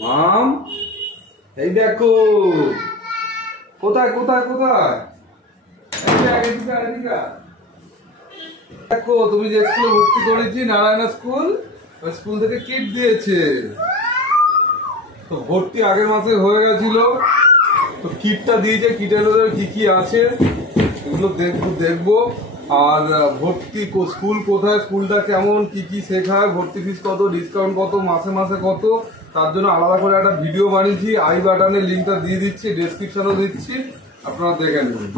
মাম, এই দেখো কোথায় কোথায় কোথায়, দেখো তুমি যে স্কুলে ভর্তি করেছি নারায়ণা স্কুল, ওই স্কুল থেকে কিট দিয়েছে। তো ভর্তি আগের মাসে হয়ে গেছিল, তো কিটটা দিয়েছে। কিটের মধ্যে কি কি আছে এগুলো দেখবো। আর ভর্তি স্কুল কোথায়, স্কুলটা কেমন, কি কি শেখায়, ভর্তি ফিস কত, ডিসকাউন্ট কত, মাসে মাসে কত, তার জন্য আলাদা করে একটা ভিডিও বানিয়েছি। আই বাটনে লিঙ্কটা দিয়ে দিচ্ছি, ডেসক্রিপশনও দিচ্ছি, আপনারা দেখে নেবেন।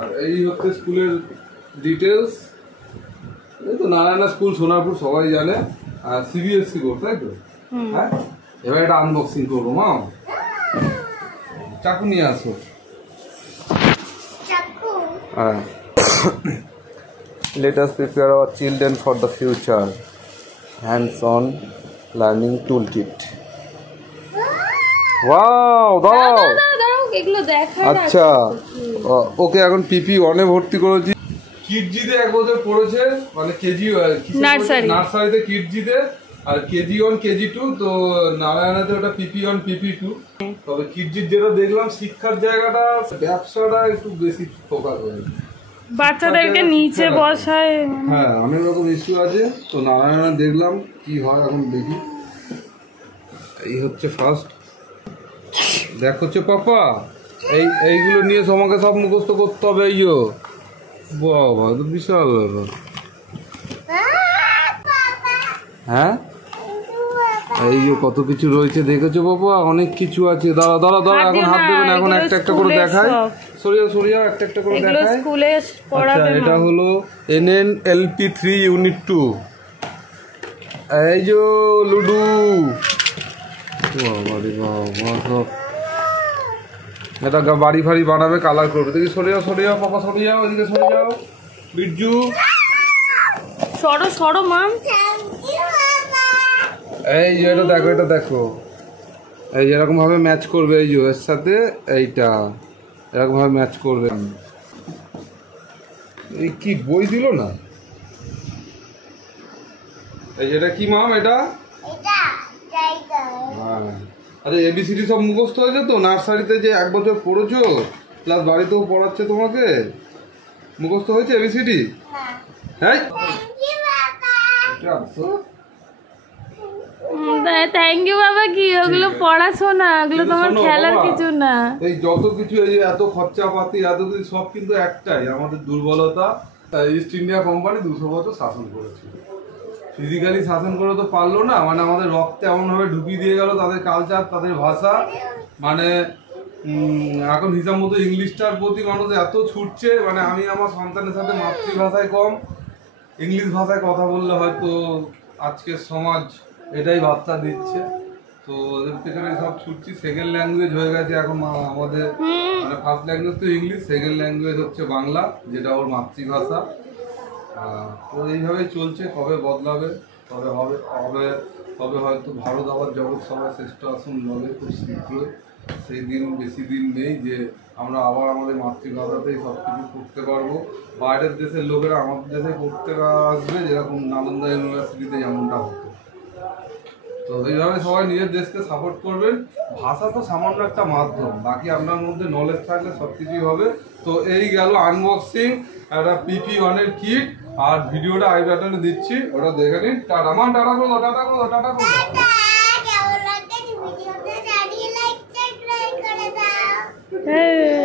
আর এই হচ্ছে স্কুলের ডিটেলস। এই তো নারায়ণা স্কুল সোনারপুর সবাই জানে, আর সিবিএসসি বোর্ড, তাই তো? হ্যাঁ, এবার এটা আনবক্সিং করবো। মা চাকু নিয়ে আসো। হ্যাঁ, let us prepare our children for the future. Hands-on learning toolkit. Wow, দাও এগুলো দেখা। আচ্ছা, ওকে এখন পিপি 1 এ ভর্তি করেছি। কিডজিতে 1 বছর পড়েছে, মানে কেজি নার্সারিতে কিডজিতে, আর কেজি 1 কেজি 2। তো নারায়ণাতে ওটা পিপি 1 পিপি 2। তবে কিডজির যেটা দেখলাম শিক্ষার জায়গাটা, ব্যবসাটা একটু বেশি ফোকাস হয়েছে, বাচ্চাদেরকে নিচে বসায়। হ্যাঁ, অনেক রকম ইস্যু আছে। তো নারায়ণা দেখলাম কি হয়, এখন দেখি। এই হচ্ছে ফার্স্ট, দেখ হচ্ছে পাপা, এইগুলো নিয়ে তোমাকে সব মুখস্থ করতে হবে। এইও বাবা, তো বিশাল ব্যাপার। হ্যাঁ, এই যে কত কিছু রয়েছে দেখেছো বাবা, অনেক কিছু আছে। দাঁড়া দাঁড়া দাঁড়া, এখন হাত দেবে না, এখন একটা একটা করে দেখায়। সরিয়া একটা একটা করে দেখায়। আচ্ছা, এটা হলো NNLP 3 ইউনিট 2। এই যে লুডু, এটা বাড়ি ফাড়ি বানাবে, কালার করবে। দেখি সরিয়া পাপা, সরিয়া ওইদিকে, সরে যাও বিরজু, সরো মাম। এই যে এটা দেখো, এটা দেখো, এই এরকম ভাবে ম্যাচ করবে। এই যে এর সাথে এইটা এরকম ভাবে ম্যাচ করবে। এই কি বই দিল না? এই যেটা কি মাম, এটা হ্যাঁ। আরে ABCD সব মুখস্থ হয়েছে তো? নার্সারিতে যে 1 বছর পড়েছো, প্লাস বাড়িতেও পড়াচ্ছে তোমাকে, মুখস্থ হয়েছে ABCD? হ্যাঁ, থ্যাংক ইউ বাবা। কি ওগুলো পড়াশোনা, ওগুলো তোমার খেলার কিছু না। এই যত কিছু, এই যে এত খরচাপাতি, এত কিছু সব কিন্তু একটাই আমাদের দুর্বলতা। ইস্ট ইন্ডিয়া কোম্পানি 200 বছর শাসন করেছিল, ফিজিক্যালি শাসন করে তো পারলো না, মানে আমাদের রক্তে এমনভাবে ঢুকিয়ে দিয়ে গেল তাদের কালচার, তাদের ভাষা। মানে এখন হিসাব মতো ইংলিশটার প্রতি মানুষ এত ছুটছে, মানে আমি আমার সন্তানের সাথে মাতৃভাষায় কম, ইংলিশ ভাষায় কথা বললে হয়তো আজকের সমাজ এটাই বার্তা দিচ্ছে। তো ওদের পেছনে সব ছুটছি। সেকেন্ড ল্যাঙ্গুয়েজ হয়ে গেছে এখন আমাদের, মানে ফার্স্ট ল্যাঙ্গুয়েজ তো ইংলিশ, সেকেন্ড ল্যাঙ্গুয়েজ হচ্ছে বাংলা, যেটা ওর মাতৃভাষা। তো এইভাবেই চলছে। কবে বদলাবে, তবে হয়তো ভারত আবার জগৎ সভায় শ্রেষ্ঠ আসন লবে খুব শীঘ্রই। সেই দিন বেশি দিন নেই যে আমরা আবার আমাদের মাতৃভাষাতেই সব কিছু করতে পারবো। বাইরের দেশের লোকেরা আমাদের দেশে পড়তে আসবে, যেরকম নালন্দা ইউনিভার্সিটিতে যেমনটা হতো। তো এইভাবে সবাই নিজের দেশকে সাপোর্ট করবেন। ভাষা তো সামান্য একটা মাধ্যম, বাকি আপনার মধ্যে নলেজ থাকলে সব কিছুই হবে। তো এই গেল আনবক্সিং একটা পিপি 1 এর কিট, আর ভিডিওটা আই বাটনে দিচ্ছি, ওটা দেখে নিন। টাটা মান, টাটা করো, টাটা করো, টাটা করো। হ্যাঁ।